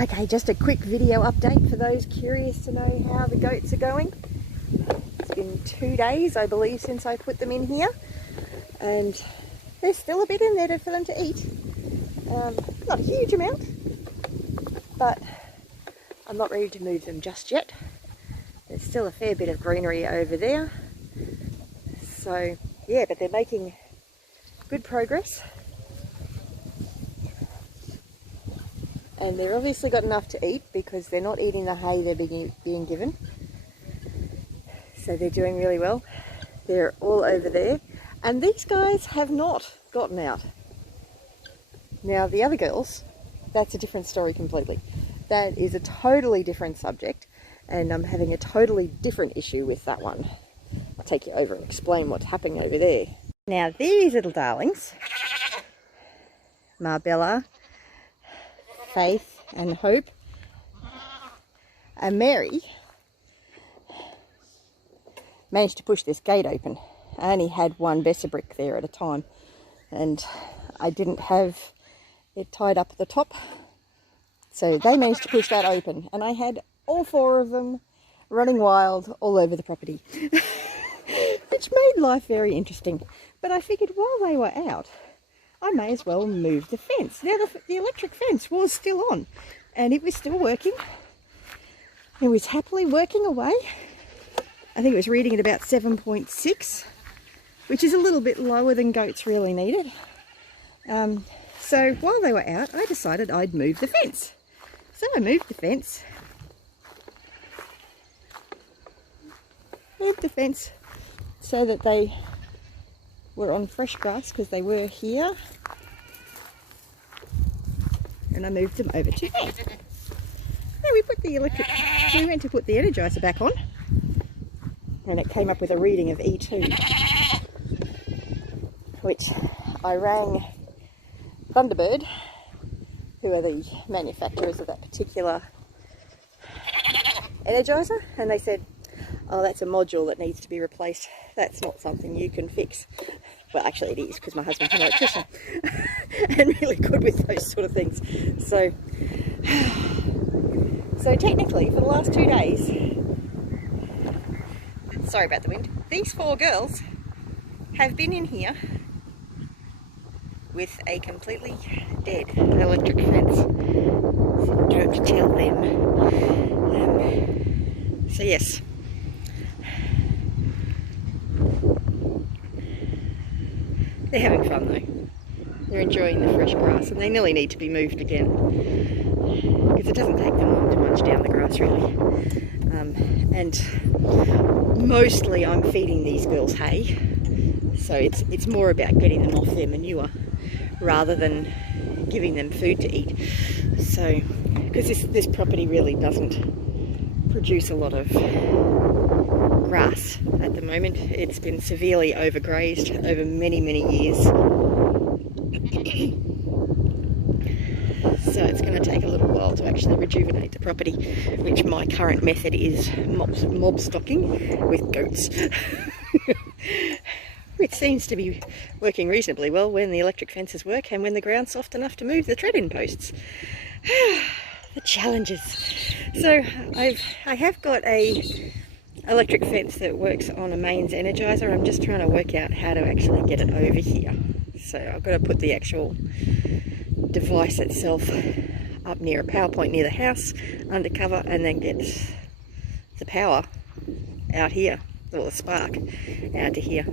Okay, just a quick video update for those curious to know how the goats are going. It's been 2 days, I believe, since I put them in here, and there's still a bit in there for them to eat. Not a huge amount, but I'm not ready to move them just yet. There's still a fair bit of greenery over there. So yeah, but they're making good progress. And they've obviously got enough to eat because they're not eating the hay they're being given. So they're doing really well. They're all over there. And these guys have not gotten out. Now the other girls, that's a different story completely. That is a totally different subject, and I'm having a totally different issue with that one. I'll take you over and explain what's happening over there. Now these little darlings, Marbella, Faith and Hope and Mary, managed to push this gate open. I only had one Besser brick there at a time, and I didn't have it tied up at the top, so they managed to push that open, and I had all 4 of them running wild all over the property, which made life very interesting. But I figured while they were out, I may as well move the fence. Now the electric fence was still on, and it was still working. It was happily working away. I think it was reading at about 7.6, which is a little bit lower than goats really needed. So while they were out, I decided I'd move the fence. So I moved the fence. So that they were on fresh grass, because they were here, and I moved them over to there. Now we went to put the energiser back on, and it came up with a reading of E2, which I rang Thunderbird, who are the manufacturers of that particular energiser, and they said, oh, that's a module that needs to be replaced. That's not something you can fix. Well, actually it is, because my husband's an electrician and really good with those sort of things. So technically, for the last 2 days, sorry about the wind, these 4 girls have been in here with a completely dead electric fence. So don't tell them. So yes. They're having fun though. They're enjoying the fresh grass, and they nearly need to be moved again, because it doesn't take them long to munch down the grass really. And mostly I'm feeding these girls hay, so it's more about getting them off their manure rather than giving them food to eat. So, because this property really doesn't produce a lot of grass at the moment. It's been severely overgrazed over many years. So it's going to take a little while to actually rejuvenate the property, which my current method is mob stocking with goats. Which seems to be working reasonably well when the electric fences work and when the ground's soft enough to move the tread-in posts. The challenges. So I have got a electric fence that works on a mains energiser. I'm just trying to work out how to actually get it over here. So I've got to put the actual device itself up near a power point near the house, undercover, and then get the power out here, or the spark out to here.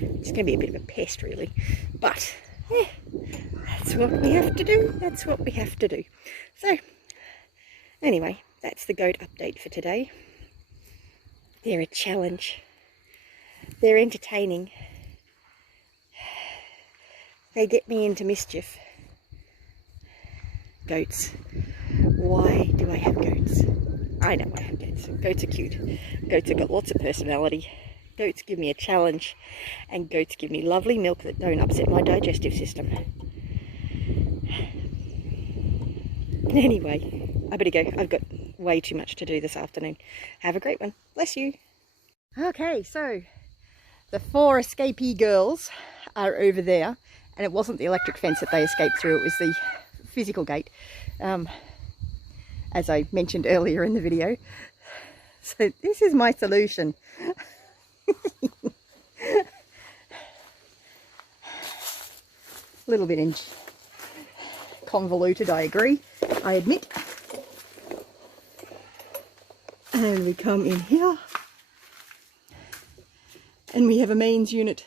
It's going to be a bit of a pest really, but yeah, that's what we have to do. That's what we have to do. So anyway, that's the goat update for today. They're a challenge. They're entertaining. They get me into mischief. Goats. Why do I have goats? I know I have goats. Goats are cute. Goats have got lots of personality. Goats give me a challenge. And goats give me lovely milk that don't upset my digestive system. Anyway, I better go. I've got way too much to do this afternoon. Have a great one. Bless you. Okay, so the 4 escapee girls are over there, and it wasn't the electric fence that they escaped through, it was the physical gate. as I mentioned earlier in the video. So this is my solution. A little bit convoluted, I agree, I admit. And we come in here and we have a mains unit.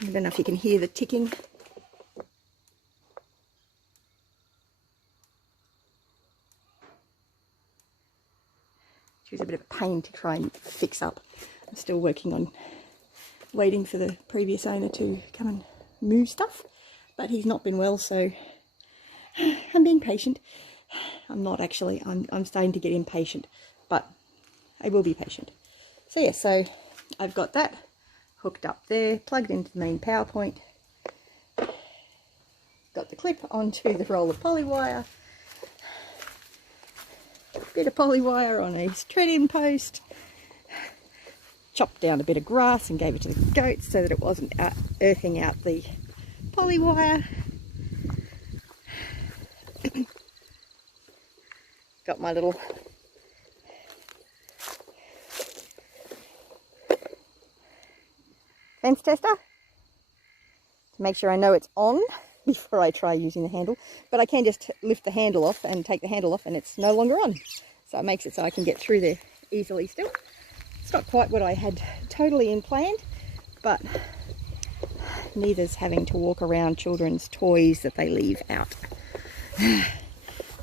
I don't know if you can hear the ticking. Which was a bit of a pain to try and fix up. I'm still working on waiting for the previous owner to come and move stuff, but he's not been well, so I'm being patient. I'm not actually, I'm starting to get impatient, but I will be patient. So yeah, so I've got that hooked up there, plugged into the main power point, got the clip onto the roll of poly wire, bit of poly wire on a tread-in post, chopped down a bit of grass and gave it to the goats so that it wasn't earthing out the poly wire. Got my little fence tester to make sure I know it's on before I try using the handle, but I can just lift the handle off and take the handle off and it's no longer on, so it makes it so I can get through there easily still. It's not quite what I had totally in planned, but neither's having to walk around children's toys that they leave out.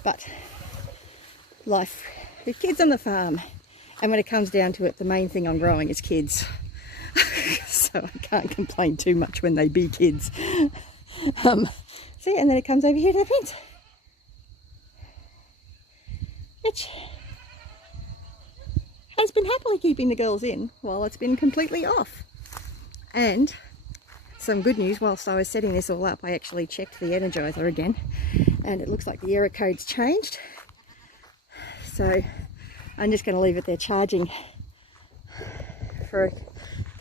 But life with kids on the farm, and when it comes down to it, the main thing I'm growing is kids. So I can't complain too much when they be kids. So yeah, and then it comes over here to the fence, which has been happily keeping the girls in while it's been completely off. And some good news, whilst I was setting this all up, I actually checked the energiser again, and it looks like the error code's changed. So I'm just going to leave it there charging for a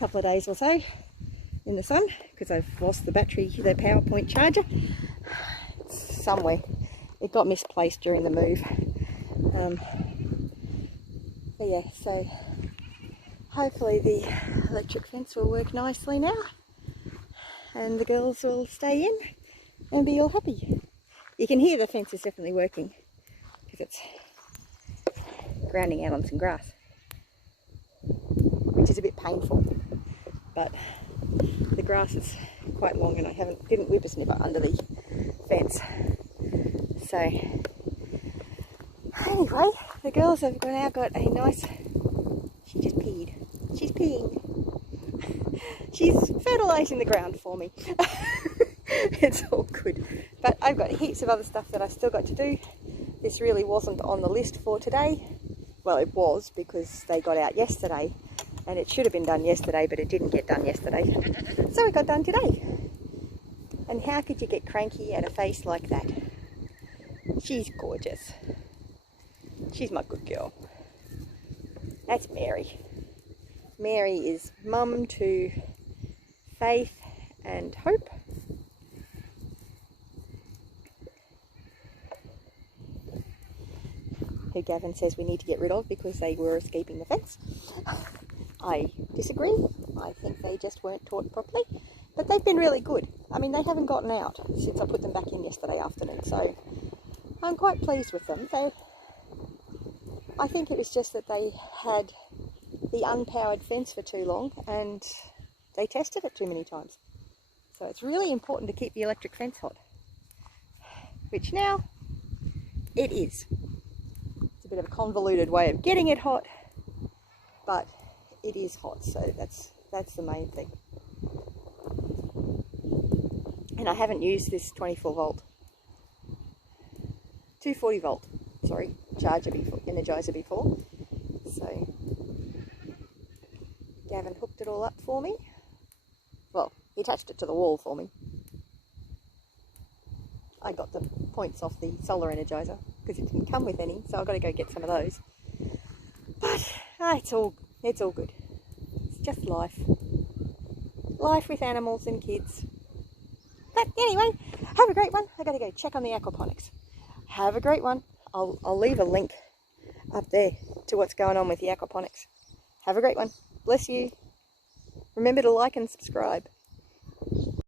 couple of days or so in the sun, because I've lost the battery, the PowerPoint charger. It's somewhere. It got misplaced during the move. But yeah, so hopefully the electric fence will work nicely now, and the girls will stay in and be all happy. You can hear the fence is definitely working because it's grounding out on some grass, which is a bit painful, but the grass is quite long and I didn't whippersnipper under the fence. So anyway, the girls have now got a nice, she just peed, she's peeing, she's fertilising the ground for me. It's all good, but I've got heaps of other stuff that I still got to do. This really wasn't on the list for today. Well, it was, because they got out yesterday and it should have been done yesterday, but it didn't get done yesterday, so it got done today. And how could you get cranky at a face like that? She's gorgeous. She's my good girl. That's Mary. Mary is mum to Faith and Hope. Who Gavin says we need to get rid of because they were escaping the fence. I disagree. I think they just weren't taught properly, but they've been really good. I mean, they haven't gotten out since I put them back in yesterday afternoon, so I'm quite pleased with them. I think it was just that they had the unpowered fence for too long and they tested it too many times. So it's really important to keep the electric fence hot, which now it is. It's a bit of a convoluted way of getting it hot, but it is hot, so that's the main thing. And I haven't used this 24 volt, 240 volt, sorry, charger before, energizer before. So Gavin hooked it all up for me. Well, he attached it to the wall for me. I got the points off the solar energizer because it didn't come with any, so I've got to go get some of those. But it's all good. It's just life. Life with animals and kids. But anyway, have a great one. I've got to go check on the aquaponics. Have a great one. I'll leave a link up there to what's going on with the aquaponics. Have a great one. Bless you. Remember to like and subscribe.